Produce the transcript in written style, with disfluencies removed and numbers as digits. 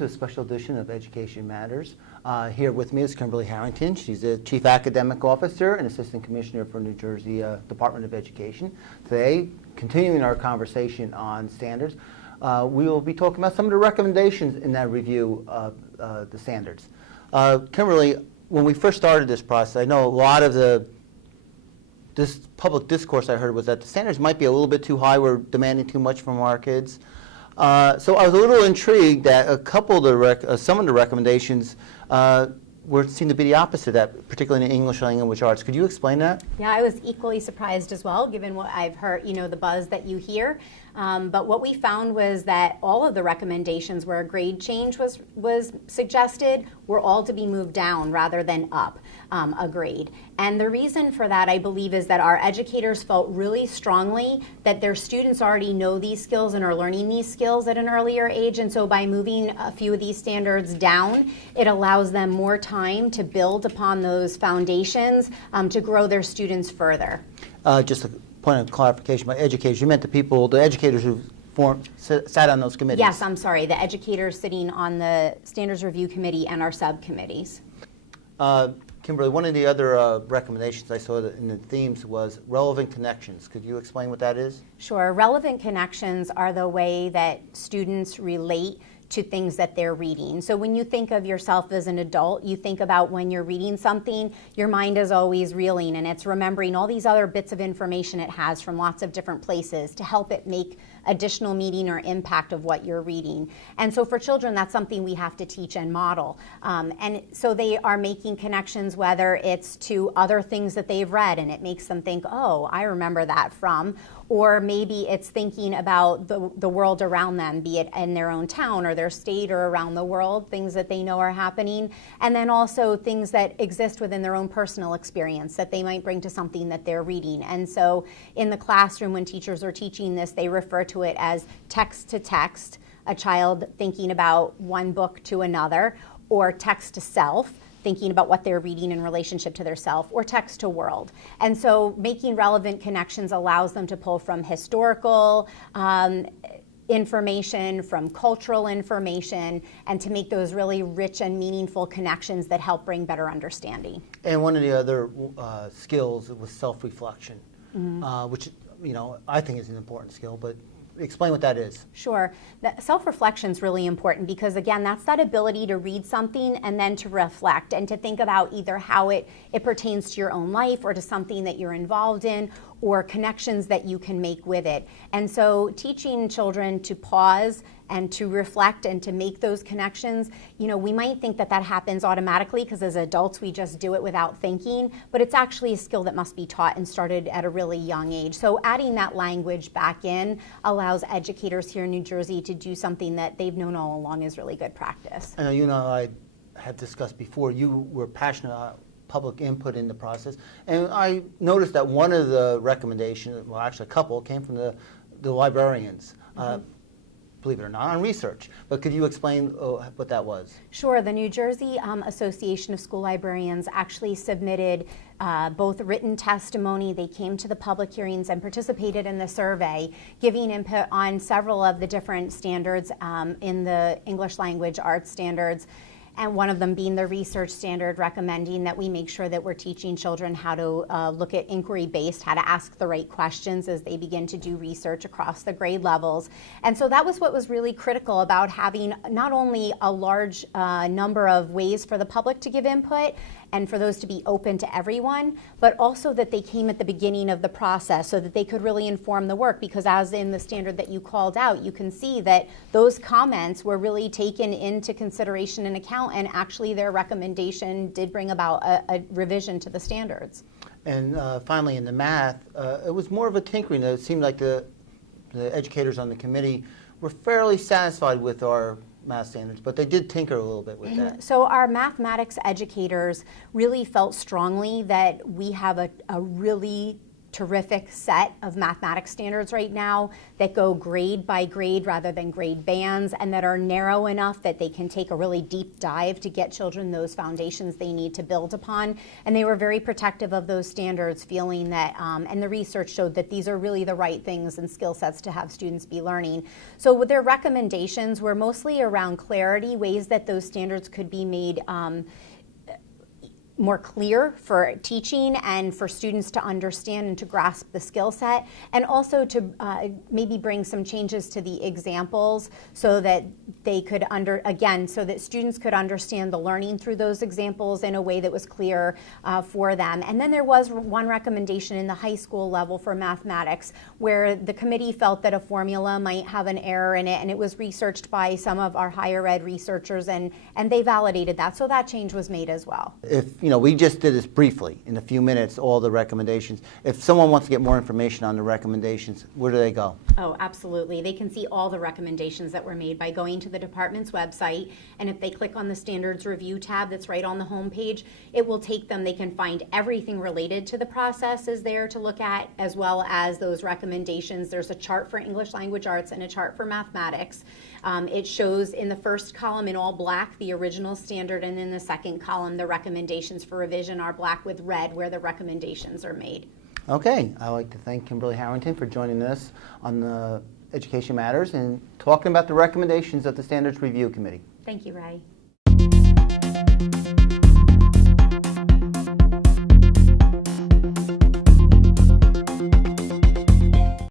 to a special edition of Education Matters. Here with me is Kimberly Harrington. She's the Chief Academic Officer and Assistant Commissioner for New Jersey Department of Education. Today, continuing our conversation on standards, we will be talking about some of the recommendations in that review of the standards. Kimberly, when we first started this process, I know a lot of this public discourse I heard was that the standards might be a little bit too high. We're demanding too much from our kids. So I was a little intrigued that a couple of some of the recommendations seem to be the opposite of that, particularly in English language arts. Could you explain that? Yeah, I was equally surprised as well, given what I've heard, the buzz that you hear. But what we found was that all of the recommendations where a grade change was suggested were all to be moved down rather than up a grade. And the reason for that, I believe, is that our educators felt really strongly that their students already know these skills and are learning these skills at an earlier age. And so by moving a few of these standards down, it allows them more time to build upon those foundations to grow their students further. Just a point of clarification, by educators, you meant the educators who sat on those committees? Yes, I'm sorry, the educators sitting on the Standards Review Committee and our subcommittees. Kimberly, one of the other recommendations I saw in the themes was relevant connections. Could you explain what that is? Sure. Relevant connections are the way that students relate to things that they're reading. So when you think of yourself as an adult, you think about when you're reading something, your mind is always reeling and it's remembering all these other bits of information it has from lots of different places to help it make additional meaning or impact of what you're reading. And so for children, that's something we have to teach and model. And so they are making connections, whether it's to other things that they've read and it makes them think, oh, I remember that from, or maybe it's thinking about the world around them, be it in their own town or their state or around the world, things that they know are happening, and then also things that exist within their own personal experience that they might bring to something that they're reading. And so in the classroom, when teachers are teaching this, they refer to it as text to text, a child thinking about one book to another, or text to self, thinking about what they're reading in relationship to their self, or text to world. And so making relevant connections allows them to pull from historical information, from cultural information, and to make those really rich and meaningful connections that help bring better understanding. And one of the other skills was self-reflection, which I think is an important skill, but explain what that is. Sure. Self-reflection is really important because, again, that's that ability to read something and then to reflect and to think about either how it pertains to your own life or to something that you're involved in or connections that you can make with it. And so teaching children to pause and to reflect and to make those connections, we might think that happens automatically because as adults we just do it without thinking, but it's actually a skill that must be taught and started at a really young age. So adding that language back in allows educators here in New Jersey to do something that they've known all along is really good practice. I know I had discussed before, you were passionate about public input in the process, and I noticed that one of the recommendations, well actually a couple, came from the librarians. Believe it or not, on research. But could you explain what that was? Sure. The New Jersey Association of School Librarians actually submitted both written testimony. They came to the public hearings and participated in the survey, giving input on several of the different standards in the English language arts standards. And one of them being the research standard, recommending that we make sure that we're teaching children how to look at inquiry-based, how to ask the right questions as they begin to do research across the grade levels. And so that was what was really critical about having not only a large number of ways for the public to give input and for those to be open to everyone, but also that they came at the beginning of the process so that they could really inform the work, because as in the standard that you called out, you can see that those comments were really taken into consideration and account, and actually their recommendation did bring about a revision to the standards. And finally, in the math, it was more of a tinkering. It seemed like the educators on the committee were fairly satisfied with our math standards, but they did tinker a little bit with that. So our mathematics educators really felt strongly that we have a really terrific set of mathematics standards right now that go grade by grade rather than grade bands, and that are narrow enough that they can take a really deep dive to get children those foundations they need to build upon. And they were very protective of those standards, feeling that, and the research showed that these are really the right things and skill sets to have students be learning. So with their recommendations were mostly around clarity, ways that those standards could be made more clear for teaching and for students to understand and to grasp the skill set, and also to maybe bring some changes to the examples so that they could so that students could understand the learning through those examples in a way that was clear for them. And then there was one recommendation in the high school level for mathematics where the committee felt that a formula might have an error in it, and it was researched by some of our higher ed researchers, and they validated that, so that change was made as well. We just did this briefly in a few minutes, all the recommendations. If someone wants to get more information on the recommendations, where do they go? Oh, absolutely. They can see all the recommendations that were made by going to the department's website, and if they click on the Standards Review tab that's right on the homepage, it will take them. They can find everything related to the process is there to look at, as well as those recommendations. There's a chart for English Language Arts and a chart for mathematics. It shows in the first column in all black the original standard, and in the second column the recommendations for revision are black with red where the recommendations are made. Okay, I'd like to thank Kimberly Harrington for joining us on the Education Matters and talking about the recommendations of the Standards Review Committee. Thank you, Ray.